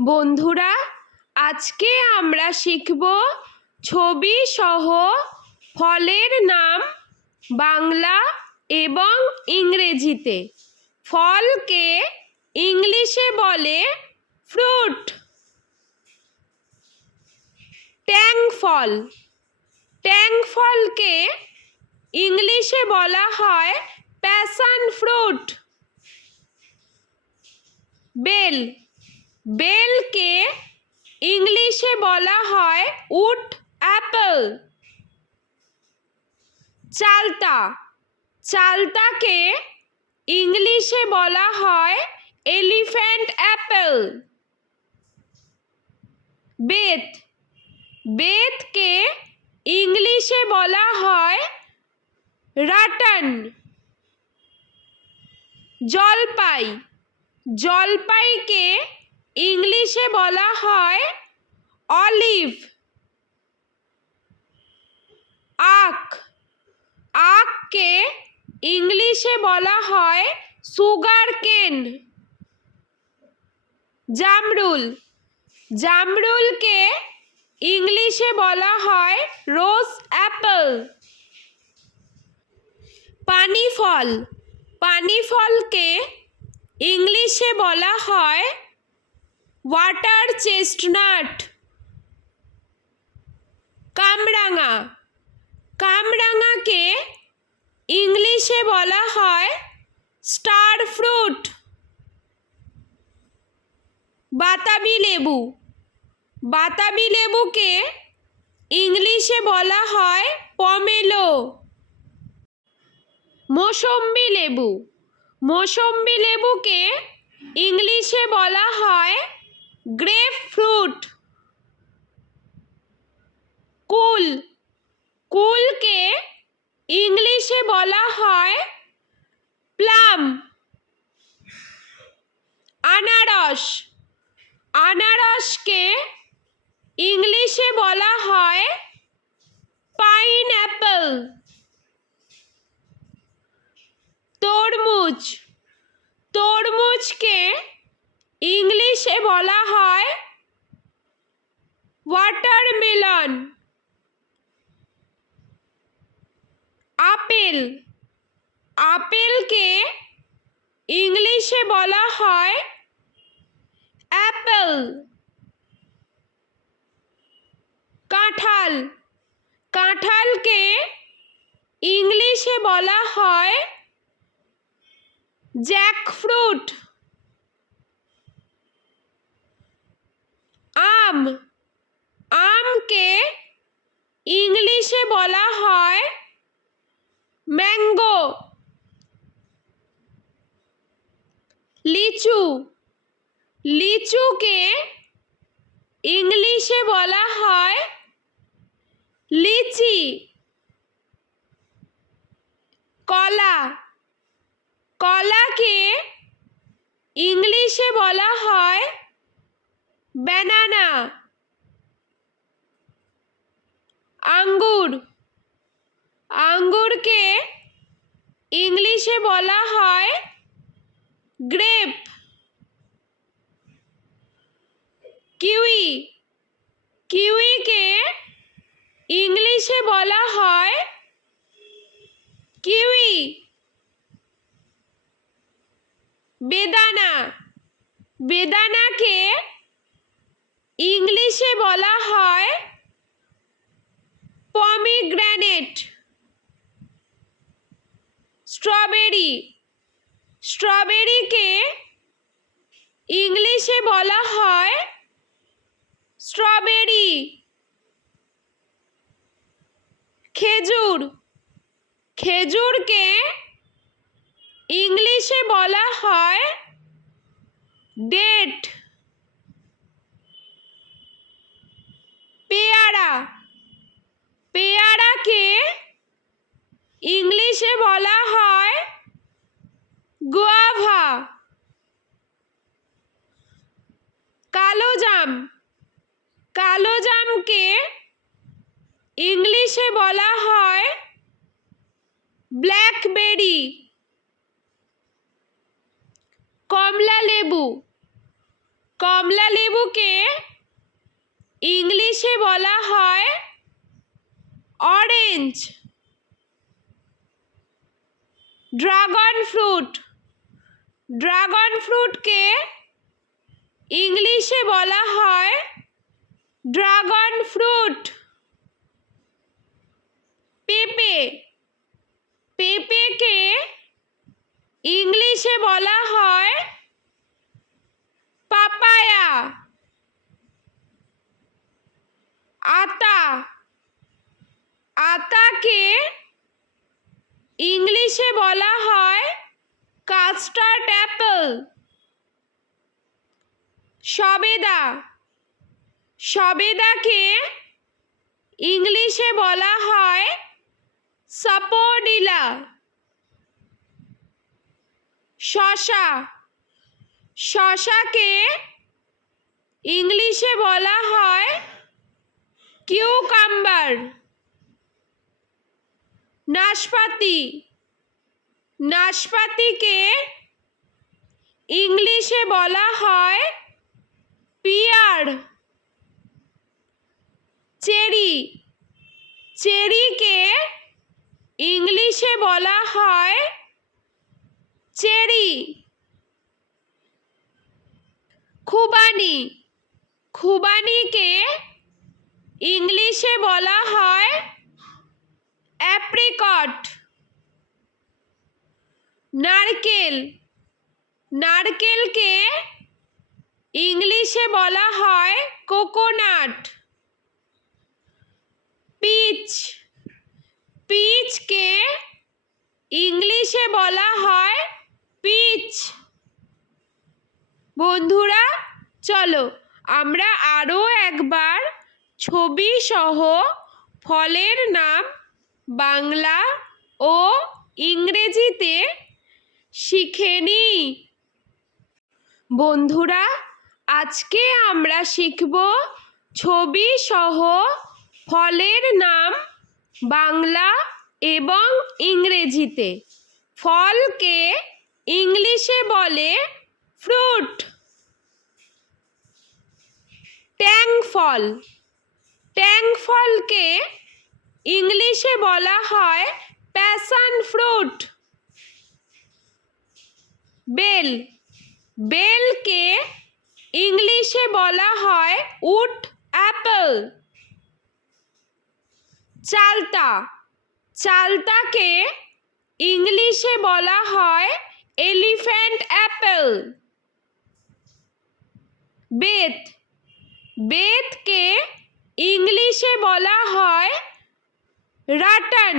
বন্ধুরা, আজকে আমরা শিখব ছবি সহ ফলের নাম বাংলা এবং ইংরেজিতে। ফলকে ইংলিশে বলে ফ্রুট। ট্যাং ফল। ট্যাং ফলকে ইংলিশে বলা হয় প্যাশন ফ্রুট। বেল। বেলকে ইংলিশে বলা হয় উড অ্যাপল। চালতা। চালতাকে ইংলিশে বলা হয় এলিফ্যান্ট অ্যাপেল। বেত। বেতকে ইংলিশে বলা হয় রাটান। জলপাই। জলপাইকে ইংলিশে বলা হয় অলিভ। আখ। আখকে ইংলিশে বলা হয় সুগার কেন জামরুল। জামরুলকে ইংলিশে বলা হয় রোজ অ্যাপল। পানি ফল পানি ফলকে ইংলিশে বলা হয় ওয়াটার চেস্টনাট কামরাঙা কামরাঙাকে ইংলিশে বলা হয় স্টার ফ্রুট বাতাবি লেবু। বাতাবি লেবুকে ইংলিশে বলা হয় পমেলো মোসম্বি লেবু। মোসম্বি লেবুকে ইংলিশে বলা হয় গ্রেপ ফ্রুট কুল। কুলকে ইংলিশে বলা হয় প্লাম। আনারস। আনারসকে ইংলিশে বলা হয় পাইন অ্যাপেল তরমুজ। তরমুজকে ইংলিশে বলা হয় ওয়াটারমেলন আপেল। আপেলকে ইংলিশে বলা হয় অ্যাপেল কাঁঠাল। কাঁঠালকে ইংলিশে বলা হয় জ্যাকফ্রুট আম। আমকে ইংলিশে বলা হয় ম্যাঙ্গো। লিচু। লিচুকে ইংলিশে বলা হয় লিচি। কলা। কলাকে ইংলিশে বলা হয় ব্যানানা আঙ্গুর আঙ্গুরকে ইংলিশে বলা হয় গ্রেপ। কিউই। কিউইকে ইংলিশে বলা হয় কিউই। বেদানা। বেদানাকে ইংলিশে বলা হয় পমিগ্রানেট স্ট্রবেরি স্ট্রবেরিকে ইংলিশে বলা হয় স্ট্রবেরি খেজুর। খেজুরকে ইংলিশে বলা হয় ডেট পেয়ারা পেয়ারাকে ইংলিশে বলা হয় গোয়াভা। কালো জাম কালো জামকে ইংলিশে বলা হয় ব্ল্যাকবেরি। কমলা লেবু। কমলা লেবুকে ইংলিশে বলা হয় অরেঞ্জ। Dragon fruit. ড্রাগন ফ্রুটকে ইংলিশে বলা হয় ড্রাগন ফ্রুট। পেঁপে। পেঁপেকে ইংলিশে বলা হয় পাপায়া। আতা। আতাকে ইংলিশে বলা হয় কাস্টার্ড অ্যাপেল। সবেদা। সবেদাকে ইংলিশে বলা হয় সাপোডিলা। শশা। শশাকে ইংলিশে বলা হয় কিউকাম্বার। নাশপাতি। নাশপাতিকে ইংলিশে বলা হয় পিয়ার। চেরি। চেরিকে ইংলিশে বলা হয় চেরি। খুবানি। খুবানিকে ইংলিশে বলা হয় অ্যাপ্রিকট, নারকেল, নারকেলকে ইংলিশে বলা হয় কোকোনাট। পিচ, পিচকে ইংলিশে বলা হয় পিচ। বন্ধুরা, চলো আমরা আরও একবার ছবি সহ ফলের নাম বাংলা ও ইংরেজিতে শিখে নিই বন্ধুরা, আজকে আমরা শিখব ছবি সহ ফলের নাম বাংলা এবং ইংরেজিতে। ফলকে ইংলিশে বলে ফ্রুট। ট্যাং ফল। ট্যাং ফলকে ইংলিশে বলা হয় প্যাশন ফ্রুট বেল। বেলকে ইংলিশে বলা হয় উড অ্যাপল। চালতা। চালতাকে ইংলিশে বলা হয় এলিফ্যান্ট অ্যাপেল। বেত। বেতকে ইংলিশে বলা হয় রাটান।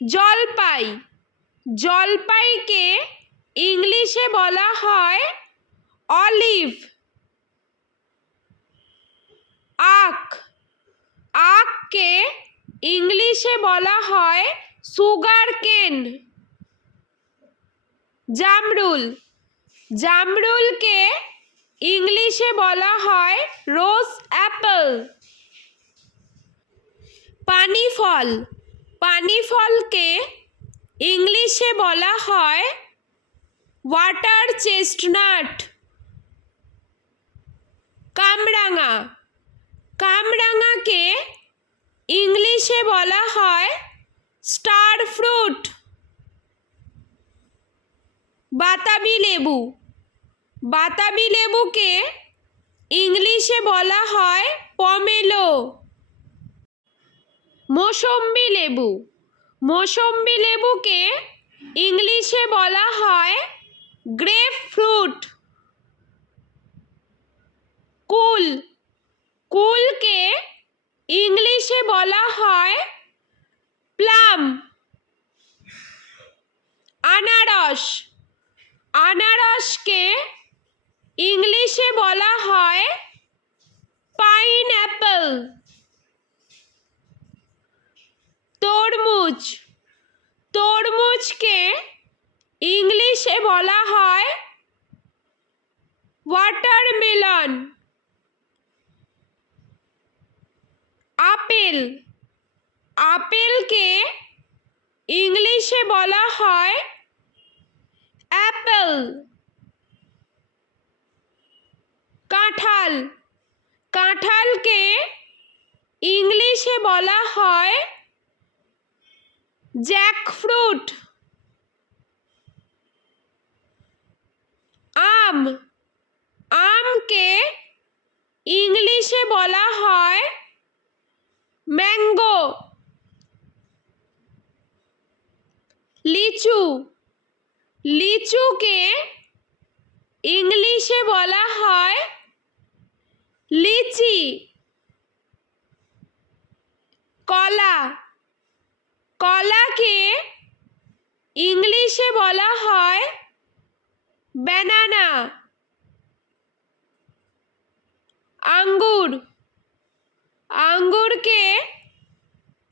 জলপাই। জলপাইকে ইংলিশে বলা হয় অলিভ। আখ। আখকে ইংলিশে বলা হয় সুগার কেন জামরুল। জামরুলকে ইংলিশে বলা হয় রোজ অ্যাপেল। পানি ফল পানি ফলকে ইংলিশে বলা হয় ওয়াটার চেস্টনাট। কামরাঙা। কামরাঙাকে ইংলিশে বলা হয় স্টার ফ্রুট। বাতাবি লেবু। বাতাবি লেবুকে ইংলিশে বলা হয় পমেলো। মোসম্বি লেবু। মোসম্বি লেবুকে ইংলিশে বলা হয় গ্রেপ ফ্রুট কুল। কুলকে ইংলিশে বলা হয় প্লাম। আনারস। আনারসকে ইংলিশে বলা হয় পাইন অ্যাপেল তরমুজ। তরমুজকে ইংলিশে বলা হয় ওয়াটারমেলন আপেল। আপেলকে ইংলিশে বলা হয় অ্যাপেল কাঁঠাল। কাঁঠালকে ইংলিশে বলা হয় জ্যাকফ্রুট। আম। আমকে ইংলিশে বলা হয় ম্যাঙ্গো। লিচু। লিচুকে ইংলিশে বলা হয় লিচি। কলা। কলাকে ইংলিশে বলা হয় ব্যানানা আঙ্গুর। আঙ্গুরকে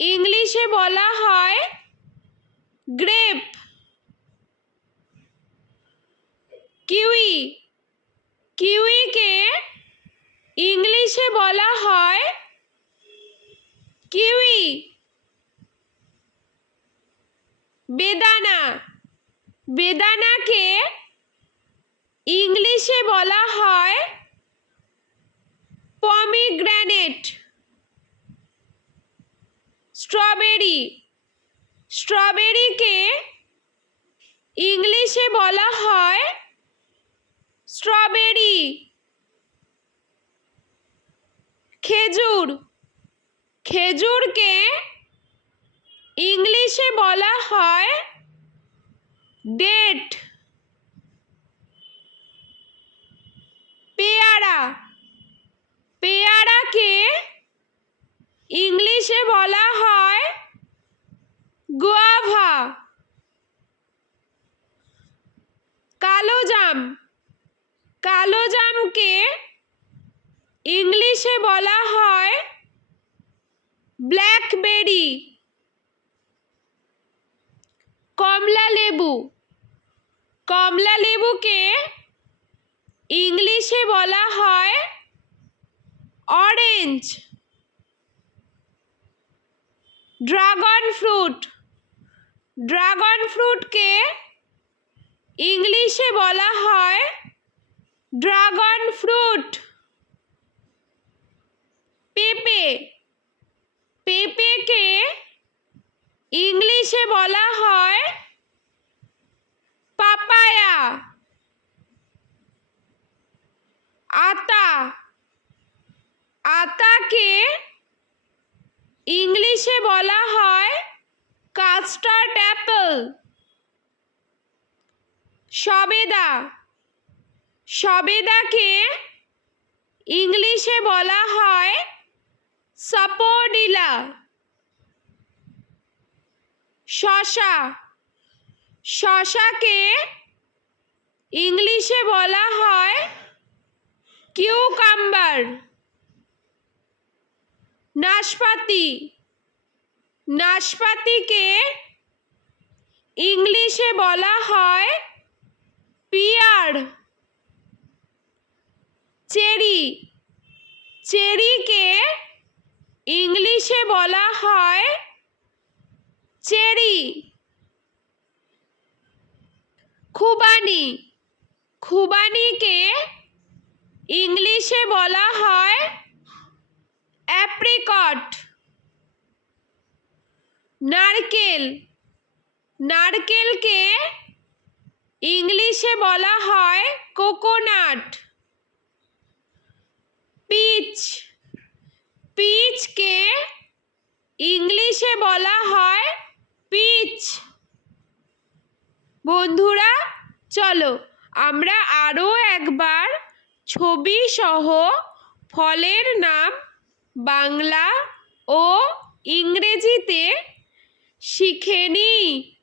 ইংলিশে বলা হয় গ্রেপ কিউই। কিউইকে ইংলিশে বলা হয় কিউই। বেদানা। বেদানাকে ইংলিশে বলা হয় পমিগ্র্যানেট স্ট্রবেরি স্ট্রবেরিকে ইংলিশে বলা হয় স্ট্রবেরি খেজুর। খেজুরকে ইংলিশে বলা হয় ডেট, পেয়ারা। পেয়ারাকে ইংলিশে বলা হয় গুয়াভা। কালো জাম কালো জামকে ইংলিশে বলা হয় ব্ল্যাকবেরি। কমলা লেবু। কমলা লেবুকে ইংলিশে বলা হয় অরেঞ্জ ড্রাগন ফ্রুট ড্রাগন ফ্রুটকে ইংলিশে বলা হয় ড্রাগন ফ্রুট পেঁপে। পেঁপেকে ইংলিশে বলা হয় পাপায়া, আতা, আতাকে ইংলিশে বলা হয় কাস্টার্ড অ্যাপেল, সবেদা, সবেদাকে ইংলিশে বলা হয় সাপোডিলা। শশা। শশাকে ইংলিশে বলা হয় কিউকাম্বার, নাশপাতি। নাশপাতিকে ইংলিশে বলা হয় পিয়ার। চেরি। চেরিকে ইংলিশে বলা হয় চেরি। খুবানি। খুবানিকে ইংলিশে বলা হয় অ্যাপ্রিকট। নারকেল। নারকেলকে ইংলিশে বলা হয় কোকোনাট। পিচ। পিচকে ইংলিশে বলা হয় পিচ। বন্ধুরা, চলো আমরা আরও একবার ছবি সহ ফলের নাম বাংলা ও ইংরেজিতে শিখে নিই।